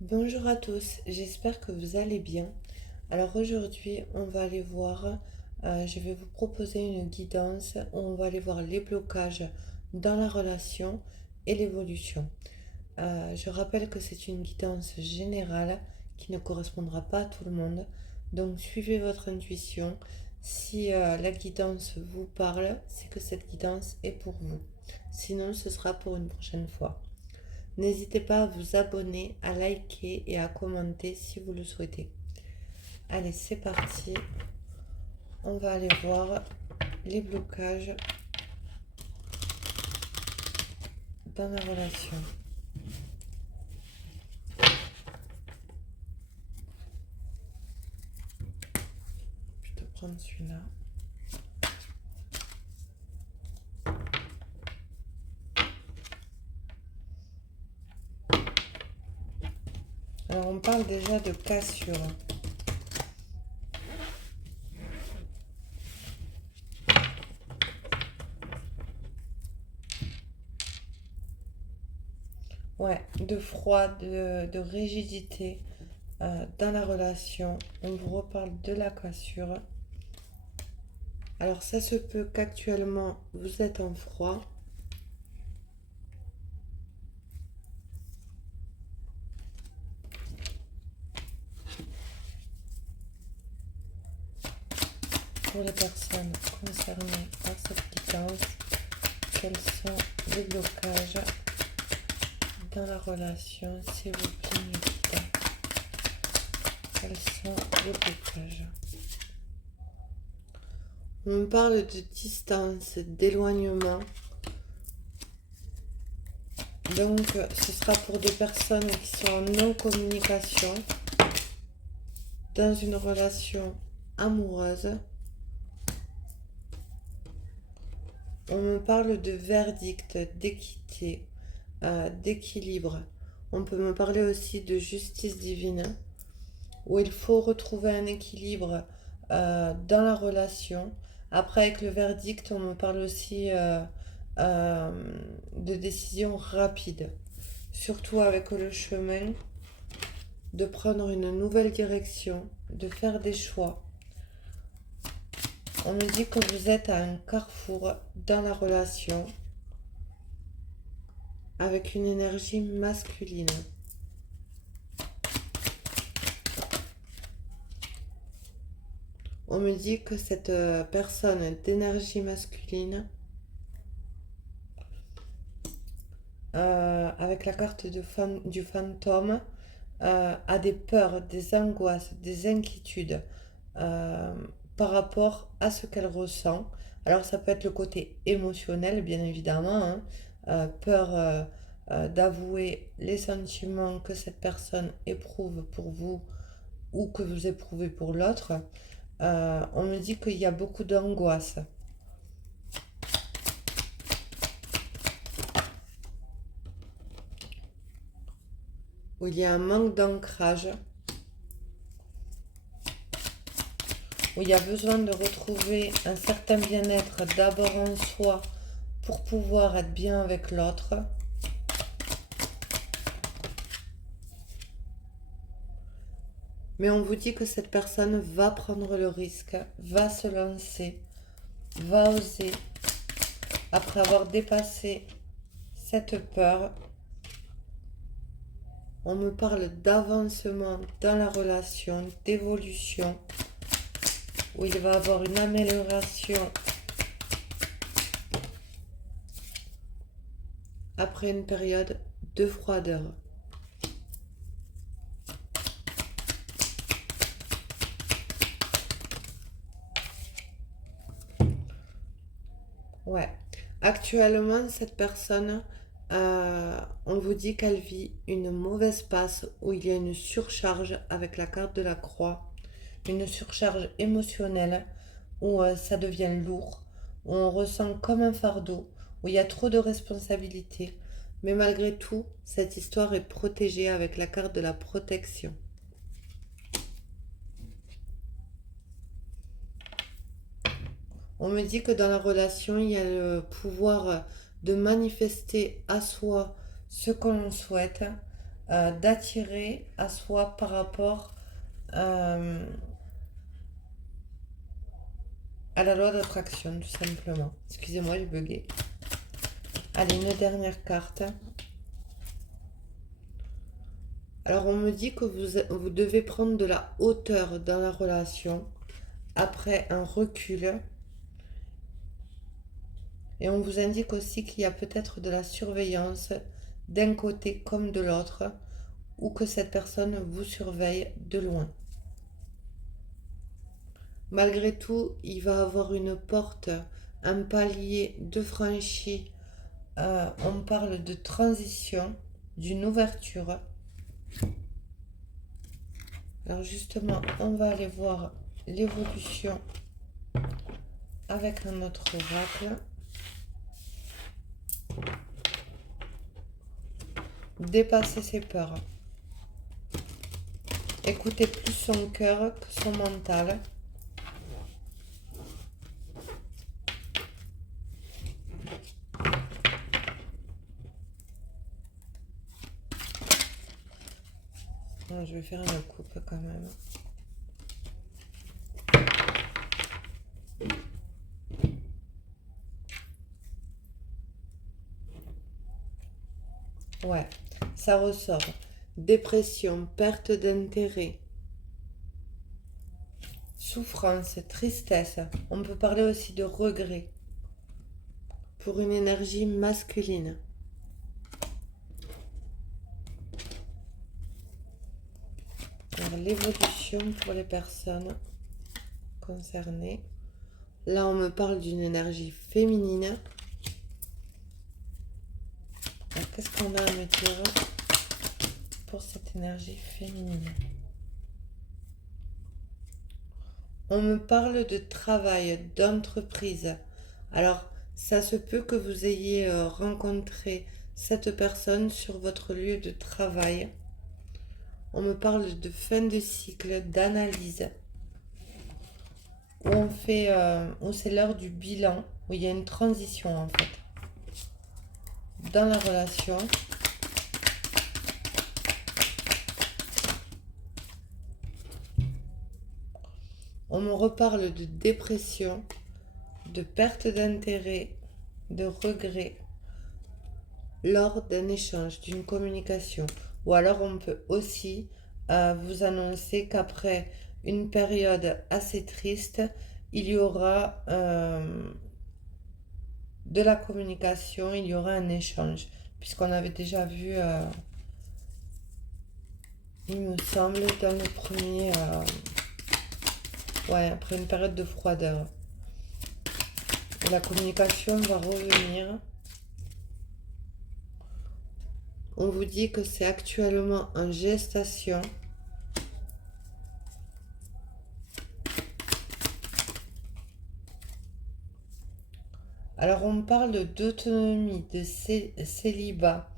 Bonjour à tous, j'espère que vous allez bien. Alors aujourd'hui, on va aller voir, je vais vous proposer une guidance où on va aller voir les blocages dans la relation et l'évolution. Je rappelle que c'est une guidance générale qui ne correspondra pas à tout le monde. Donc suivez votre intuition. Si la guidance vous parle, c'est que cette guidance est pour vous. Sinon, ce sera pour une prochaine fois. N'hésitez pas à vous abonner, à liker et à commenter si vous le souhaitez. Allez, c'est parti. On va aller voir les blocages dans la relation. Je vais prendre celui-là. Alors, on parle déjà de cassure. Ouais, de froid, de rigidité dans la relation. On vous reparle de la cassure. Alors, ça se peut qu'actuellement, vous êtes en froid. Pour les personnes concernées par cette guidance, quels sont les blocages dans la relation, s'il vous plaît, mes guides. Quels sont les blocages? On parle de distance, d'éloignement. Donc, ce sera pour des personnes qui sont en non-communication, dans une relation amoureuse. On me parle de verdict, d'équité, d'équilibre. On peut me parler aussi de justice divine, où il faut retrouver un équilibre dans la relation. Après, avec le verdict, on me parle aussi euh, de décisions rapides, surtout avec le chemin, de prendre une nouvelle direction, de faire des choix. On me dit que vous êtes à un carrefour dans la relation avec une énergie masculine. On me dit que cette personne d'énergie masculine, avec la carte du fantôme, a des peurs, des angoisses, des inquiétudes euh, par rapport à ce qu'elle ressent. Alors ça peut être le côté émotionnel, bien évidemment, hein, peur d'avouer les sentiments que cette personne éprouve pour vous ou que vous éprouvez pour l'autre. On me dit qu'il y a beaucoup d'angoisse. Où il y a un manque d'ancrage, où il y a besoin de retrouver un certain bien-être d'abord en soi pour pouvoir être bien avec l'autre. Mais on vous dit que cette personne va prendre le risque, va se lancer, va oser, après avoir dépassé cette peur. On me parle d'avancement dans la relation, d'évolution, où il va avoir une amélioration après une période de froideur. Ouais. Actuellement, cette personne, on vous dit qu'elle vit une mauvaise passe où il y a une surcharge avec la carte de la croix, une surcharge émotionnelle où ça devient lourd, où on ressent comme un fardeau, où il y a trop de responsabilités. Mais malgré tout, cette histoire est protégée avec la carte de la protection. On me dit que dans la relation, il y a le pouvoir de manifester à soi ce que l'on souhaite, d'attirer à soi par rapport euh, à la loi d'attraction, tout simplement. Excusez-moi, j'ai bugué. Allez, une dernière carte. Alors, on me dit que vous devez prendre de la hauteur dans la relation après un recul. Et on vous indique aussi qu'il y a peut-être de la surveillance d'un côté comme de l'autre, ou que cette personne vous surveille de loin. Malgré tout, il va avoir une porte, un palier de franchi. On parle de transition, d'une ouverture. Alors justement, on va aller voir l'évolution avec un autre oracle. Dépasser ses peurs. Écouter plus son cœur que son mental. Non, je vais faire une coupe quand même. Ouais, ça ressort. Dépression, perte d'intérêt, souffrance, tristesse. On peut parler aussi de regret pour une énergie masculine. Alors, l'évolution pour les personnes concernées. Là, on me parle d'une énergie féminine. Alors, qu'est-ce qu'on a à me dire pour cette énergie féminine? On me parle de travail, d'entreprise. Alors, ça se peut que vous ayez rencontré cette personne sur votre lieu de travail. On me parle de fin de cycle, d'analyse. Où on fait, où c'est l'heure du bilan, où il y a une transition en fait dans la relation. On me reparle de dépression, de perte d'intérêt, de regret lors d'un échange, d'une communication. Ou alors on peut aussi vous annoncer qu'après une période assez triste, il y aura de la communication, il y aura un échange. Puisqu'on avait déjà vu, il me semble, dans le premier... ouais, après une période de froideur. La communication va revenir. On vous dit que c'est actuellement en gestation. Alors on parle d'autonomie, de célibat,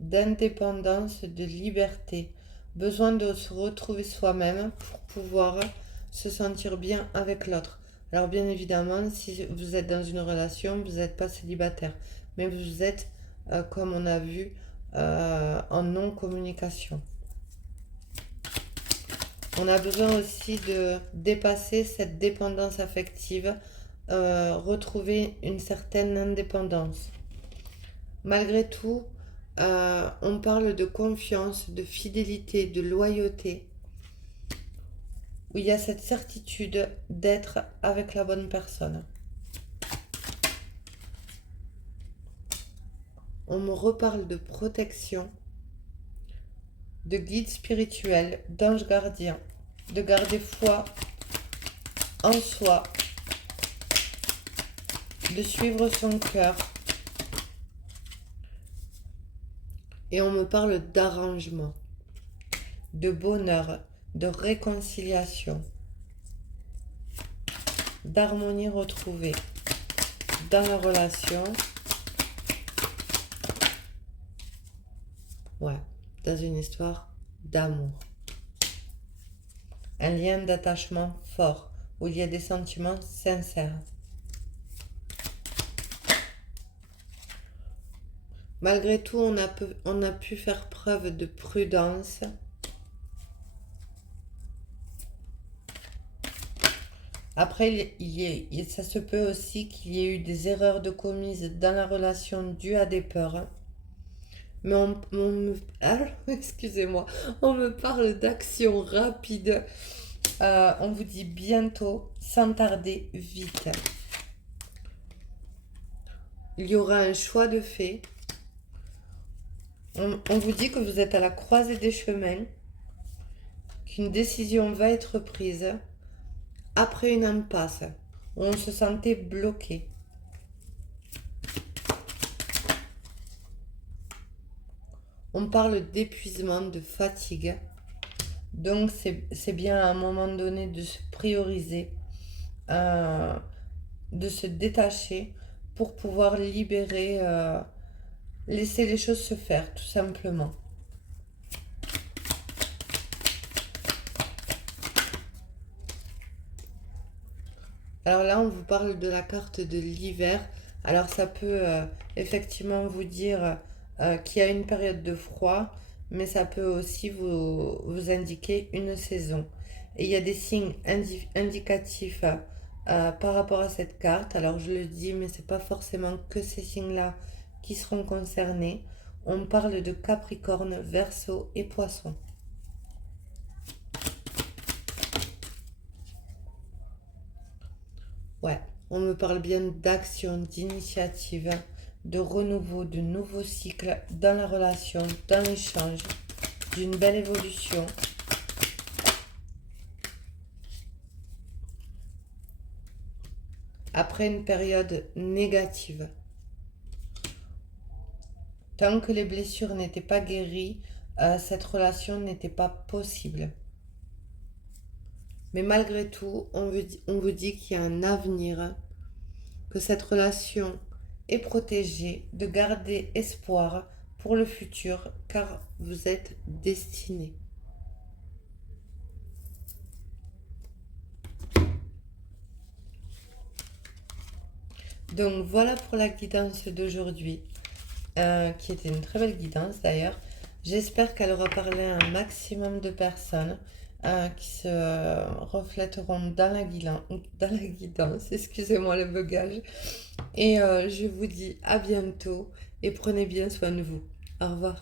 d'indépendance, de liberté. Besoin de se retrouver soi-même pour pouvoir se sentir bien avec l'autre. Alors bien évidemment, si vous êtes dans une relation, vous n'êtes pas célibataire, mais vous êtes, comme on a vu, en non-communication. On a besoin aussi de dépasser cette dépendance affective, retrouver une certaine indépendance. Malgré tout, on parle de confiance, de fidélité, de loyauté, où il y a cette certitude d'être avec la bonne personne. On me reparle de protection, de guide spirituel, d'ange gardien, de garder foi en soi, de suivre son cœur. Et on me parle d'arrangement, de bonheur, de réconciliation, d'harmonie retrouvée dans la relation. Ouais, dans une histoire d'amour. Un lien d'attachement fort, où il y a des sentiments sincères. Malgré tout, on a pu faire preuve de prudence. Après, ça se peut aussi qu'il y ait eu des erreurs de commises dans la relation dues à des peurs, hein. Mais excusez-moi, on me parle d'action rapide. On vous dit bientôt, sans tarder, vite. Il y aura un choix de fait. On vous dit que vous êtes à la croisée des chemins, qu'une décision va être prise après une impasse où on se sentait bloqué. On parle d'épuisement, de fatigue. Donc c'est bien à un moment donné de se prioriser, de se détacher pour pouvoir libérer, laisser les choses se faire tout simplement. Alors là, on vous parle de la carte de l'hiver. Alors ça peut effectivement vous dire qu'il y a une période de froid, mais ça peut aussi vous indiquer une saison. Et il y a des signes indicatifs par rapport à cette carte. Alors je le dis, mais c'est pas forcément que ces signes-là qui seront concernés. On parle de Capricorne, Verseau et Poisson. Ouais, on me parle bien d'action, d'initiative, de renouveau, de nouveaux cycles dans la relation, dans l'échange, d'une belle évolution. Après une période négative. Tant que les blessures n'étaient pas guéries, cette relation n'était pas possible. Mais malgré tout, on vous dit qu'il y a un avenir, que cette relation est protégée, de garder espoir pour le futur, car vous êtes destinés. Donc voilà pour la guidance d'aujourd'hui, qui était une très belle guidance d'ailleurs. J'espère qu'elle aura parlé à un maximum de personnes qui se reflèteront dans la guidance. Excusez-moi le bugage. Et je vous dis à bientôt et prenez bien soin de vous. Au revoir.